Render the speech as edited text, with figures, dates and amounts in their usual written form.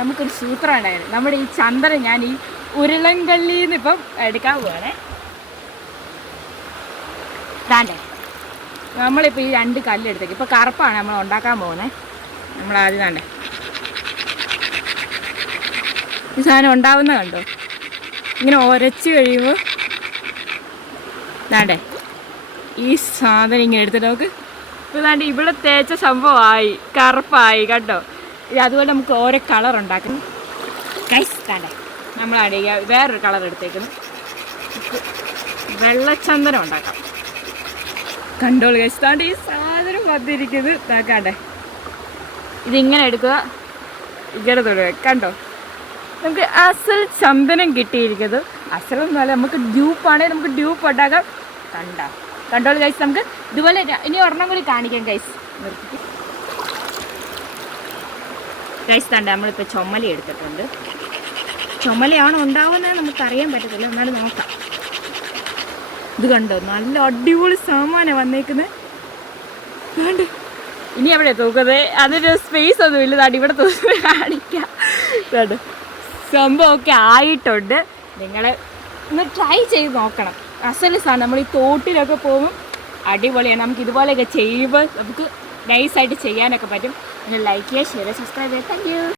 നമുക്കൊരു സൂത്രം ഉണ്ടായിരുന്നു. നമ്മുടെ ഈ ചന്ദ്രൻ ഞാൻ ഈ ഉരുളൻകല്ലിൽ നിന്ന് ഇപ്പം എടുക്കാൻ പോവാണേ. താണ്ടേ നമ്മളിപ്പോൾ ഈ 2 കല്ലെടുത്തേക്ക് ഇപ്പോൾ കറുപ്പാണ് നമ്മൾ ഉണ്ടാക്കാൻ പോകുന്നത്. നമ്മളാദ്യം താണ്ടേ ഈ സാധനം ഉണ്ടാവുന്ന കണ്ടോ, ഇങ്ങനെ ഉരച്ച് കഴിയുമ്പോൾ താണ്ടേ ഈ സാധനം ഇങ്ങനെ എടുത്തിട്ട് നമുക്ക് ഇപ്പോൾ താണ്ട് ഇവിടെ തേച്ച സംഭവമായി കറുപ്പായി കണ്ടോ. അതുപോലെ നമുക്ക് ഓരോ കളർ ഉണ്ടാക്കുന്നു ഗൈസ്. താണ്ടേ നമ്മളാണ് വേറൊരു കളർ എടുത്തേക്കുന്നു, വെള്ളച്ചന്ദനം ഉണ്ടാക്കാം. കണ്ടോളൂ ഗൈസ്, താണ്ട് ഈ സാധനം വന്നിരിക്കുന്നത് നോക്കാണ്ടേ. ഇതിങ്ങനെ എടുക്കുക, ഇങ്ങനെ തൊടുക. കണ്ടോ നമുക്ക് അസൽ ചന്ദനം കിട്ടിയിരിക്കുന്നത്. അസലൊന്നുമല്ല, നമുക്ക് ഡ്യൂപ്പാണെങ്കിൽ നമുക്ക് ഡ്യൂപ്പ് ഉണ്ടാക്കാം. കണ്ടോളൂ ഗൈസ്. നമുക്ക് ഇതുപോലെ ഇനി ഒരെണ്ണം കൂടി കാണിക്കാം ഗൈസ്. നിർത്തി ഗൈസ്. താണ്ട നമ്മളിപ്പോൾ ചുമലി എടുത്തിട്ടുണ്ട്. ചുമലയാണോ ഉണ്ടാവുന്നത് നമുക്കറിയാൻ പറ്റത്തില്ല, എന്നാലും നോക്കാം. ഇത് കണ്ടോ, നല്ല അടിപൊളി സാമാനം വന്നേക്കുന്നത്. കണ്ട് ഇനി എവിടെ തൂക്കുന്നത്, അതിന് സ്പേസ് ഒന്നും ഇല്ല. താണ്ട് ഇവിടെ തൂക്കുന്നത് കാണിക്കാം. കണ്ട് സംഭവമൊക്കെ ആയിട്ടുണ്ട്. നിങ്ങൾ ഒന്ന് ട്രൈ ചെയ്ത് നോക്കണം. അസല് സാധനം നമ്മൾ ഈ തോട്ടിലൊക്കെ പോകുമ്പോൾ അടിപൊളിയാണ്. നമുക്ക് ഇതുപോലെയൊക്കെ ചെയ്യുമ്പോൾ നമുക്ക് നൈസായിട്ട് ചെയ്യാനൊക്കെ പറ്റും. പിന്നെ ലൈക്ക് ചെയ്യുക, ഷെയർ, സബ്സ്ക്രൈബ് ചെയ്യുക. Thank you.